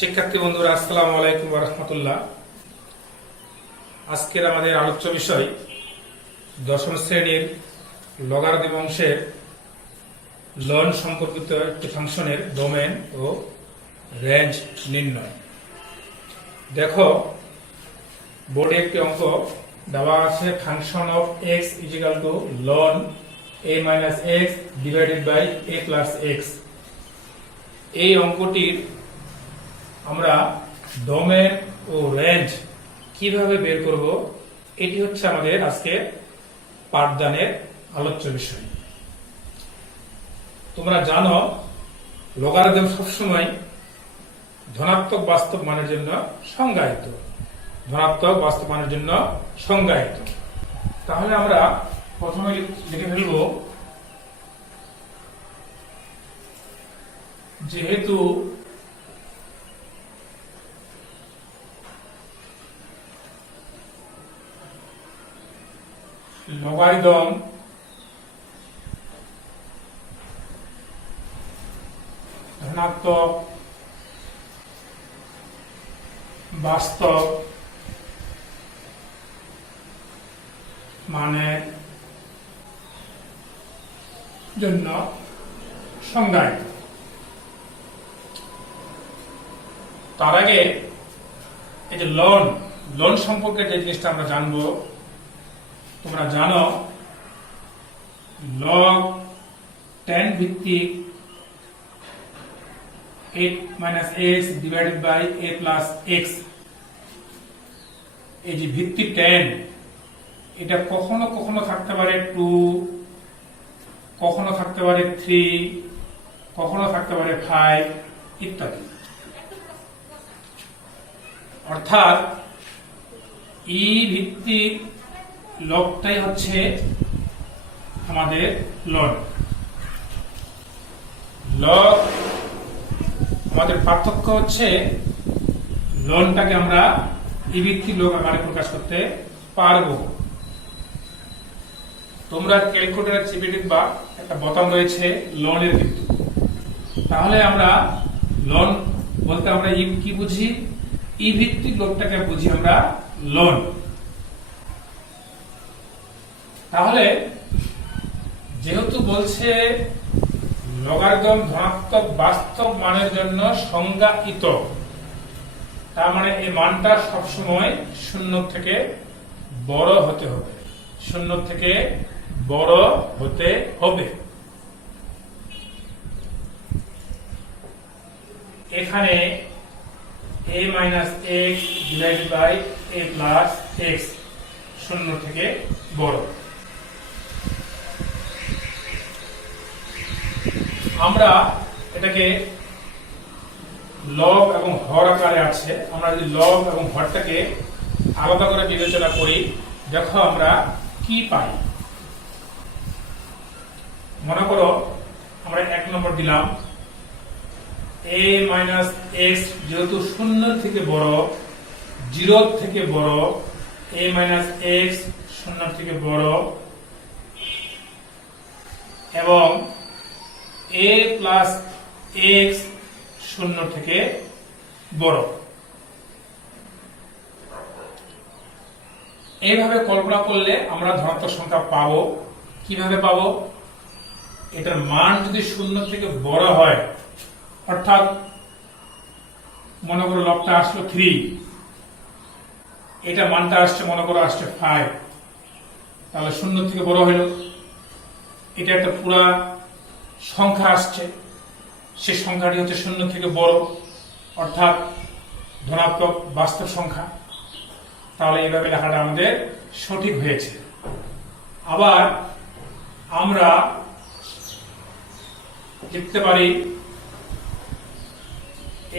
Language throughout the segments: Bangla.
শিক্ষার্থী বন্ধুরা, আসসালামু আলাইকুম ওয়া রাহমাতুল্লাহ। আজকের আমাদের আলোচ্য বিষয় দশম শ্রেণীর লগারিদম অংশের লন সম্পর্কিত একটি ফাংশনের ডোমেন ও রেঞ্জ নির্ণয়। দেখো, বোর্ডে একটি অঙ্ক দেওয়া আছে, function of x is equal to লন a minus x divided by a plus x. এই অঙ্কটির আমরা ডোমেন ও রেঞ্জ কিভাবে বের করব, এটি হচ্ছে আমাদের আজকে পাঠদানের আলোচ্য বিষয়। তোমরা জানো, লগারিদম সবসময় ধনাত্মক বাস্তব মানের জন্য সংজ্ঞায়িত, তাহলে আমরা প্রথমে লিখে ফেলব, যেহেতু লগারিদম ধনাত্মক বাস্তব মানের জন্য সংজ্ঞায়িত। তার আগে এই যে লন সম্পর্কে যে জিনিসটা আমরা জানবো, তোমরা জানো লগ 10 ভিত্তিক 8 minus x divided by a plus x, এই যে ভিত্তি 10, এটা কখনো কখনো থাকতে পারে 2, কখনো থাকতে পারে 3, কখনো থাকতে পারে 5 ইত্যাদি। অর্থাৎ ই ভিত্তিক লগটাই হচ্ছে আমাদের লন। লগ আমাদের পার্থক্য হচ্ছে লনটাকে আমরা ই ভিত্তিক লগ আকারে প্রকাশ করতে পারবো। তোমরা ক্যালকুলেটর চেপে দেখবা, একটা বোতাম রয়েছে লনের ভিত্তি। তাহলে আমরা লন বলতে আমরা কি বুঝি? ই ভিত্তিক লগটাকে বুঝি আমরা লন। তাহলে যেহেতু বলছে লগারিদম ধনাত্মক বাস্তব মানের জন্য সংজ্ঞায়িত, তার মানে এই মানটা সবসময় 0 থেকে বড় হতে হবে, 0 থেকে বড় হতে হবে। এখানে a minus x divided by a plus x 0 থেকে বড়। আমরা এটাকে লব এবং হর আকারে আছে। আমরা যদি লব এবং হরটাকে আলাদা করে বিবেচনা করি, দেখো আমরা কি পাই। মনে করো আমরা 1 নম্বর দিলাম, a মাইনাস এক্স যেহেতু 0 থেকে বড়, 0 থেকে বড়, a মাইনাস এক্স 0 থেকে বড়, এবং a প্লাস এক্স 0 থেকে বড়। এইভাবে কল্পনা করলে আমরা ধনাত্মক সংখ্যা পাবো। কিভাবে পাবো? এটার মান যদি 0 থেকে বড় হয়, অর্থাৎ মনে করো লগটা আসলো 3, এটা মানটা আসছে মনে করো আসছে 5, তাহলে 0 থেকে বড় হলো। এটা একটা পুরা সংখ্যা আসছে, সে সংখ্যাটি হচ্ছে 0 থেকে বড়, অর্থাৎ ধনাত্মক বাস্তব সংখ্যা। তাহলে এইভাবে লেখাটা আমাদের সঠিক হয়েছে। আবার আমরা লিখতে পারি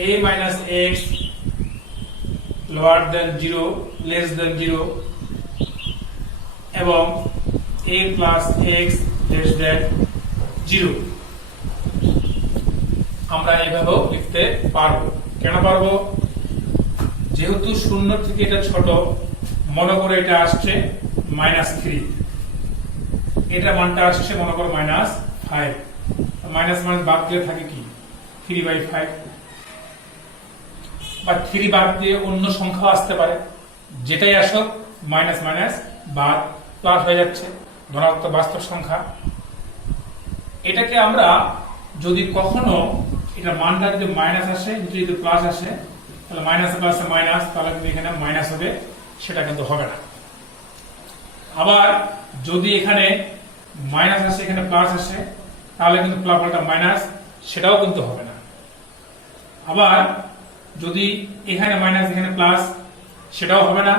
a minus x lower than 0, less than 0, এবং a plus x less than 0। আমরা এইভাবেও লিখতে পারবো। কেন পারবো? যেহেতু 0 থেকে এটা ছোট, মনে করো এটা আসছে -3, এটা মানটা আসছে মনে করো -5, মাইনাস মাইনাস বাদ দিলে থাকে কি 3/5। বা 3 বাদ দিয়ে অন্য সংখ্যাও আসতে পারে, যেটাই আসুক মাইনাস মাইনাস বাদ প্লাস হয়ে যাচ্ছে, ধনাত্মক বাস্তব সংখ্যা। এটাকে আমরা যদি কখনো এটা মানটা যদি মাইনাস আসে, যদি প্লাস আসে, তাহলে মাইনাস প্লাসে মাইনাস, তাহলে কিন্তু এখানে মাইনাস হবে, সেটা কিন্তু হবে না। আবার যদি এখানে মাইনাস আসে এখানে প্লাস আসে, তাহলে কিন্তু ফলাফলটা মাইনাস, সেটাও কিন্তু হবে না। আবার যদি এখানে মাইনাস এখানে প্লাস, সেটাও হবে না,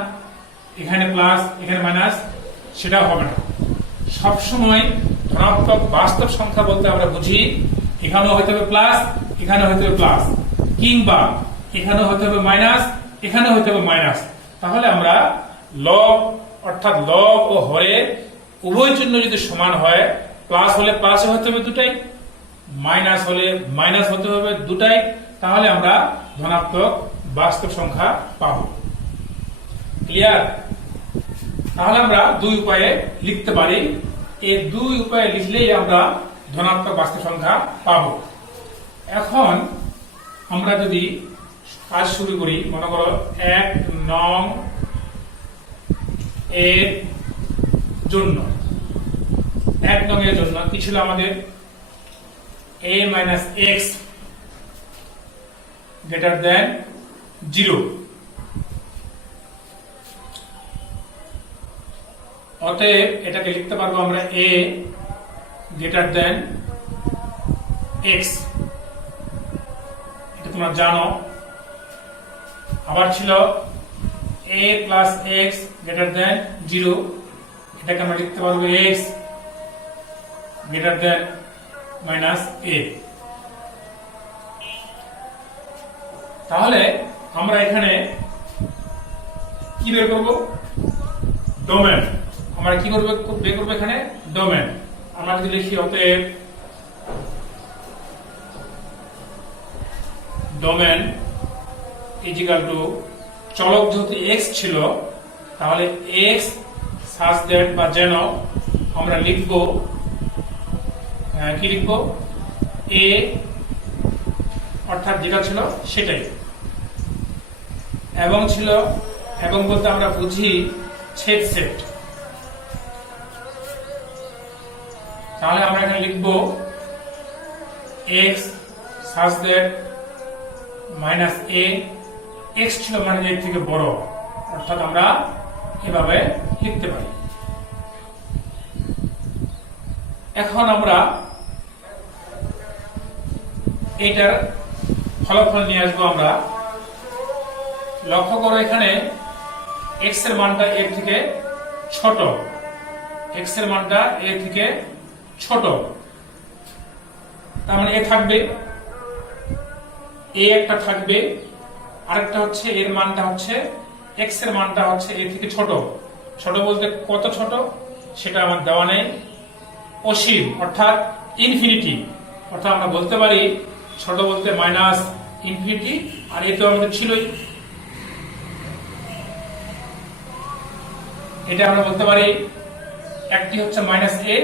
এখানে প্লাস এখানে মাইনাস, সেটাও হবে না। সবসময় ধনাত্মক বাস্তব সংখ্যা বলতে আমরা বুঝি এখানেও হতে হবে প্লাস, এখানেও হতে হবে প্লাস, কিংবা এখানেও হতে হবে মাইনাস, এখানেও হতে হবে মাইনাস। তাহলে আমরা লব অর্থাৎ লব ও হরের উভয় চিহ্ন যদি সমান হয়, প্লাস হলে প্লাস হতে হবে দুটাই, মাইনাস হলে মাইনাস হতে হবে দুটাই, তাহলে আমরা ধনাত্মক বাস্তব সংখ্যা পাব। ক্লিয়ার? তাহলে আমরা দুই উপায়ে লিখতে পারি, এই দুই উপায়ে লিখলেই আমরা ধনাত্মক বাস্তব সংখ্যা পাব। এখন আমরা যদি কাজ শুরু করি, মনে করো 1 নং এর জন্য, 1 নং এর জন্য কি ছিল আমাদের, a minus x greater than 0। অতএব এটাকে লিখতে পারবো আমরা a গ্রেটার দেন এক্স, এটা তোমরা জানো। আবার ছিল a plus x greater than 0, এটাকে আমরা লিখতে পারবো x greater than minus a। তাহলে আমরা এখানে কি বের করব, ডোমেন। আমরা কি করব, বের করব এখানে ডোমেন। আমরা যদি লিখি অতএব ডোমেন ইজিক্যাল টু, চলক যেহেতু x ছিল, তাহলে x সাচ দ্যাট বা যেন আমরা লিখব, কি লিখব, a অর্থাৎ যেটা ছিল সেটাই, এবং ছিল, এবং বলতে আমরা বুঝি ছেদ সেট। তাহলে আমরা এখানে লিখব x such that minus a, x ছিল মানে এর থেকে বড়, অর্থাৎ আমরা এভাবে লিখতে পারি। এখন আমরা এটার ফলাফল নিয়ে আসবো। আমরা লক্ষ্য করো এখানে x এর মানটা এর থেকে ছোট, x এর মানটা এর থেকে ছোট, তার মানে a থাকবে, a একটা থাকবে, আরেকটা হচ্ছে এর মানটা হচ্ছে x এর মানটা হচ্ছে এর থেকে ছোট। ছোট বলতে কত ছোট সেটা আমার দেওয়া নেই, অসীম অর্থাৎ ইনফিনিটি, অর্থাৎ আমরা বলতে পারি ছোট বলতে মাইনাস ইনফিনিটি, আর এ তো আমাদের ছিলই, এটা আমরা বলতে পারি একটি হচ্ছে মাইনাস a,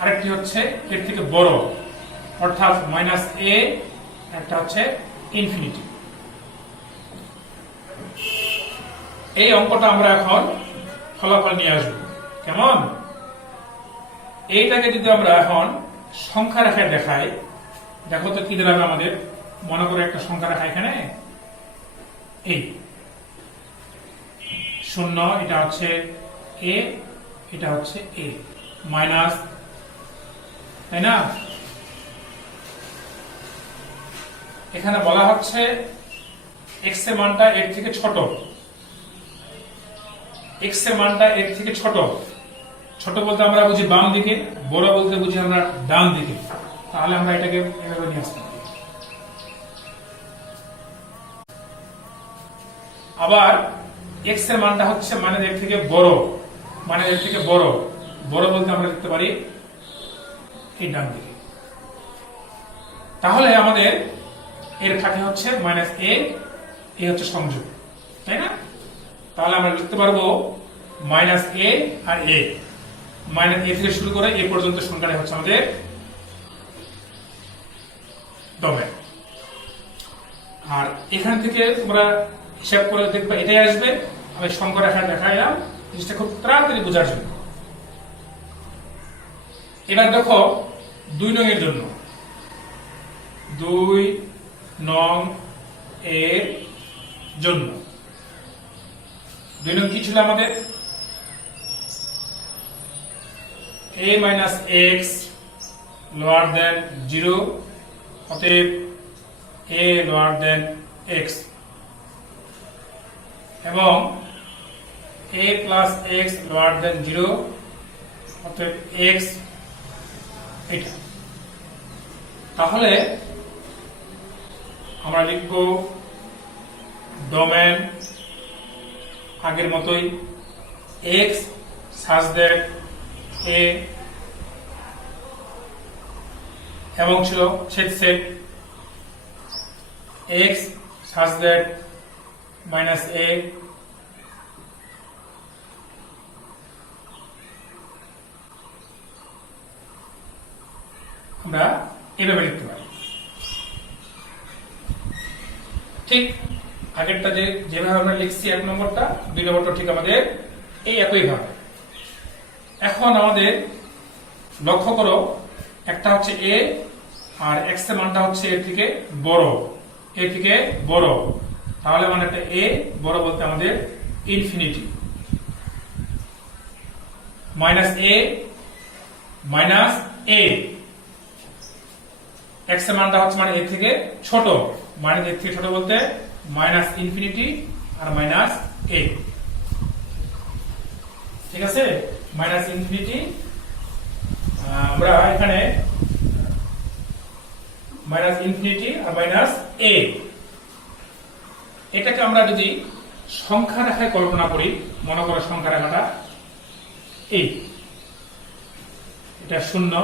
আরেকটি হচ্ছে এর থেকে বড়, অর্থাৎ মাইনাস a, একটা হচ্ছে ইনফিনিটি। এই অঙ্কটা আমরা এখন ফলাফল নিয়ে আসবো। কেমন? এইটাকে যদি আমরা এখন সংখ্যা রেখায় দেখাই, দেখো তো কি দিলাম আমাদের, মনে করে একটা সংখ্যা রেখা এখানে এই 0, এটা হচ্ছে a, এটা হচ্ছে a মাইনাস, তাই না? এখানে বলা হচ্ছে x এর মানটা এর থেকে ছোট, x এর মানটা এর থেকে ছোট। ছোট বলতে আমরা বুঝি বাম দিকে, বড় বলতে বুঝি আমরা ডান দিকে। তাহলে আমরা এটাকে এভাবে নিয়ে আসতে পারি। আবার x এর মানটা হচ্ছে মানে এর থেকে বড়, মানে এর থেকে বড়, বড় বলতে আমরা লিখতে পারি এই ডান দিকে। তাহলে আমাদের এর থাকে হচ্ছে মাইনাস a, এ হচ্ছে সংযোগ, তাই না? তাহলে আমরা লিখতে পারবো মাইনাস a আর a, মাইনাস a থেকে শুরু করে a পর্যন্ত সংখ্যাটা হচ্ছে আমাদের ডোমেন। আর এখান থেকে তোমরা হিসাব করে দেখবে এটাই আসবে। আমি সংখ্যা রেখা দেখাইলাম জিনিসটা খুব তাড়াতাড়ি বোঝার জন্য। এবার দেখো 2 নং এর জন্য, 2 নং এর জন্য 2 নং কি ছিল আমাদের? a minus x lower than 0, অতএব a lower than x, এবং a plus x lower than 0, অতএব x এটা। তাহলে আমরা লিখব ডোমেন আগের মতোই x such that a, এবং ছিল set x such that minus a, আমরা এভাবে লিখতে পারি। ঠিক আগেরটা যেভাবে আমরা লিখছি 1 নম্বরটা, 2 নম্বরটা ঠিক আমাদের এই একই ভাবে। এখন আমাদের লক্ষ্য করো, একটা হচ্ছে a আর x এর মানটা হচ্ছে এর থেকে বড়, এর থেকে বড়। তাহলে মানে একটা a বড় বলতে আমাদের infinity, minus a minus a, x এর মানটা হচ্ছে মানে এর থেকে ছোট, মানে এর থেকে ছোট বলতে মাইনাস ইনফিনিটি আর মাইনাস a। ঠিক আছে, মাইনাস ইনফিনিটি, আমরা এখানে মাইনাস ইনফিনিটি আর মাইনাস a, এটাকে আমরা যদি সংখ্যা রেখায় কল্পনা করি, মনে করো সংখ্যা রেখাটা এই, এটা 0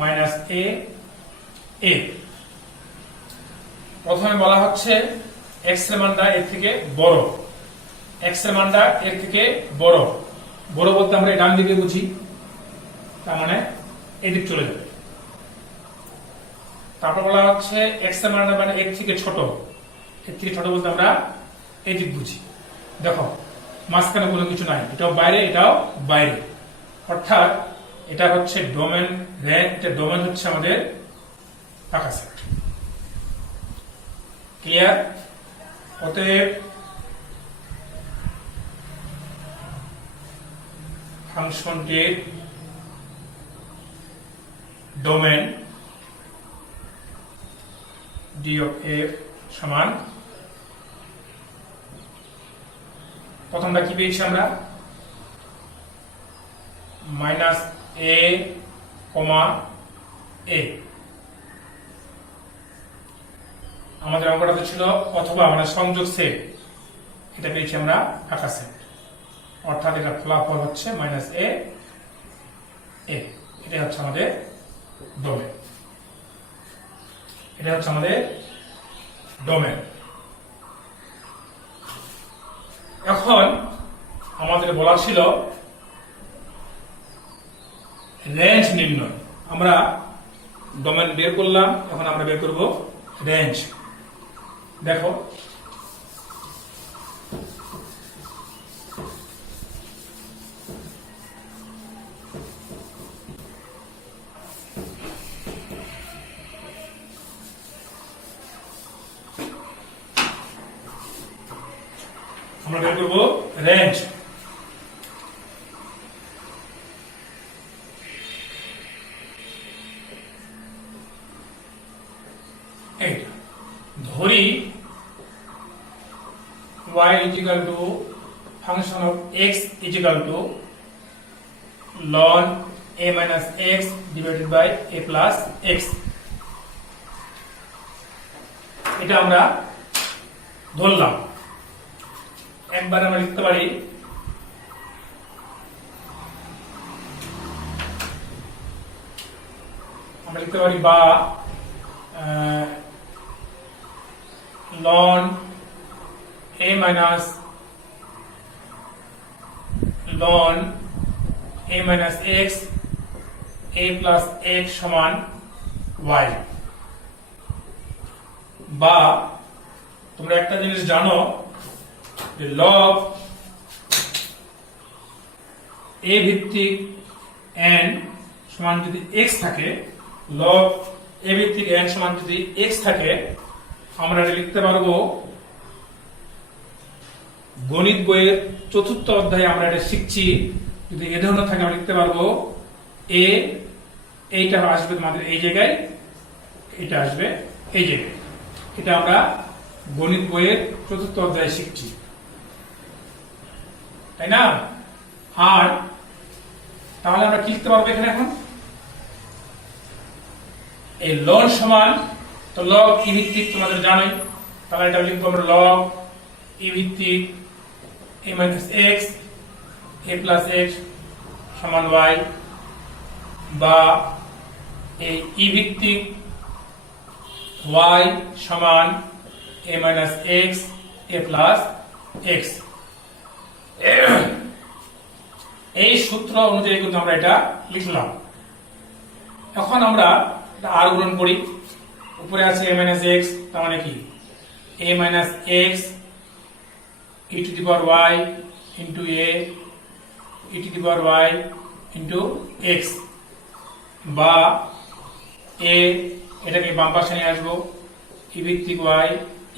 মাইনাস a a। প্রথমে বলা হচ্ছে x এর মানটা এর থেকে বড়, x এর মানটা এর থেকে বড়, বড় বলতে আমরা ডান দিকে বুঝি, তার মানে এদিক চলে যাবে। তারপর বলা হচ্ছে x এর মানটা মানে এর থেকে ছোট, এর থেকে ছোট বলতে আমরা এদিক বুঝি। দেখো মাঝখানে কোনো কিছু নাই, এটাও বাইরে এটাও বাইরে, অর্থাৎ এটা হচ্ছে ডোমেন রেঞ্জ, এটা ডোমেন হচ্ছে আমাদের ফাঁকা সেট। ক্লিয়ার? অতএব ফাংশনটির ডোমেন d of f সমান, প্রথমটা কি পেয়েছি আমরা? Minus a comma a। আমাদের অঙ্কটাতে ছিল অথবা মানে সংযোগ সেট, এটা পেয়েছি আমরা ফাঁকা সেট, অর্থাৎ এটা ফলাফল হচ্ছে মাইনাস a a। এটা হচ্ছে আমাদের ডোমেন, এটা হচ্ছে আমাদের ডোমেন। এখন আমাদের বলা ছিল রেঞ্জ নির্ণয়। আমরা ডোমেন বের করলাম, এখন আমরা বের করব রেঞ্জ। দেখো আমরা বের করব রেঞ্জ। ধরি y is equal to function of x is equal to ln a minus x divided by a plus x। এটা আমরা ধরলাম। একবার আমরা লিখতে পারি বা ln a minus x a plus x সমান y। বা তোমরা একটা জিনিস জানো যে লগ এ ভিত্তিক n সমান যদি x থাকে, লগ এ ভিত্তিক n সমান যদি x থাকে, আমরা এটা লিখতে পারবো গণিত বইয়ের 4th অধ্যায়ে আমরা এটা শিখছি। যদি এ ধরনের থাকে আমরা লিখতে পারবো a, এইটা আসবে তোমাদের এই জায়গায়, এটা আসবে এই জায়গায়। এটা আমরা গণিত বইয়ের 4th অধ্যায়ে শিখছি, তাই না? আর তাহলে আমরা কি লিখতে পারবো এখানে এখন? এই লন সমান, তো লগ ই ভিত্তিক তোমাদের জানোই, তাহলে এটা লিখবো আমরা লগ ই ভিত্তিক a minus x a plus x সমান y, বা এই ই ভিত্তিক y সমান a minus x a plus x। এই সূত্র অনুযায়ী কিন্তু আমরা এটা লিখলাম। এখন আমরা আর গ্রহণ করি, উপরে আছে a মাইনাস x, তার মানে কি a minus x e to the power y into a e to the power y into x, বা a, এটাকে বাম পাশে নিয়ে আসবো, e ভিত্তিক y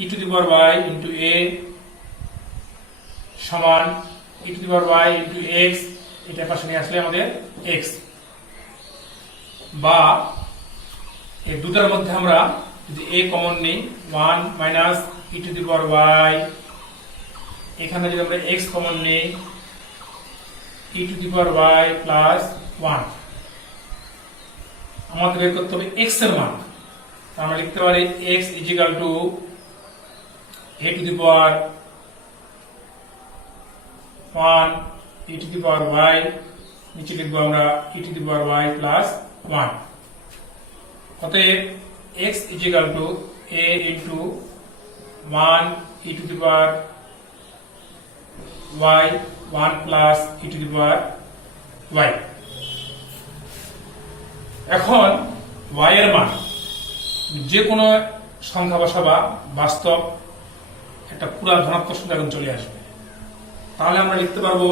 e to the power y into a সমান e to the power y into x, এটা পাশে নিয়ে আসলে আমাদের x, বা এই দুটার মধ্যে আমরা যদি a কমন নিই 1 minus e to the power y, এখানে যদি আমরা x কমন নিই e to the power y plus 1, আমাদের বের করতে হবে x এর মান। আমরা লিখতে পারি x is equal to a to the power 1 e to the power y, নিচে লিখবো আমরা e to the power y plus 1। অতএব x is equal to a into 1 e to the power y 1 plus e to the power y। এখন y এর মান যে কোনো সংখ্যা বসাবা, বাস্তব একটা পুরা ধনাত্মক সংখ্যা এখন চলে আসবে। তাহলে আমরা লিখতে পারবো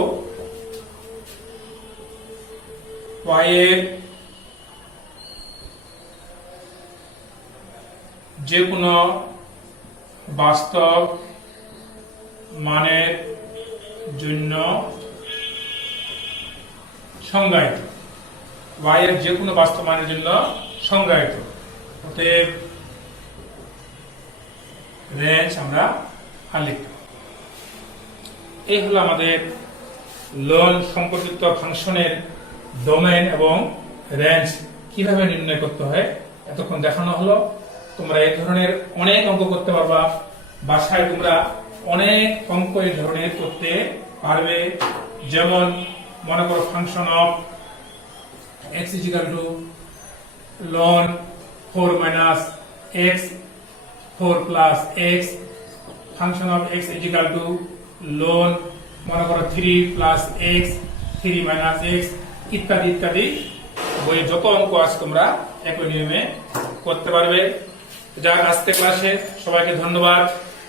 y এর যে কোনো বাস্তব মানের জন্য সংজ্ঞায়িত, y এর যে কোনো বাস্তব মানের জন্য সংজ্ঞায়িত। অতএব রেঞ্জ আমরা আর লিখব। এই হলো আমাদের লন সম্পর্কিত ফাংশনের ডোমেইন এবং রেঞ্জ কিভাবে নির্ণয় করতে হয় এতক্ষণ দেখানো হলো। তোমরা এই ধরনের অনেক অঙ্ক করতে পারবা, বাসায় তোমরা অনেক অঙ্ক এই ধরনের করতে পারবে। যেমন মনে করো function of x equal to ln 4 minus x 4 plus x, function of x equal to ln মনে করো 3 প্লাস x 3 মাইনাস x, ইত্যাদি ইত্যাদি। বইয়ে যত অঙ্ক আছে তোমরা একই নিয়মে করতে পারবে। যাক, আজকে ক্লাসে সবাইকে ধন্যবাদ।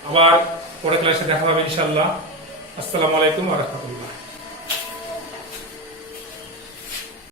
আবার পরের ক্লাসে দেখা হবে ইনশাআল্লাহ। আসসালামু আলাইকুম ওয়া রাহমাতুল্লাহ।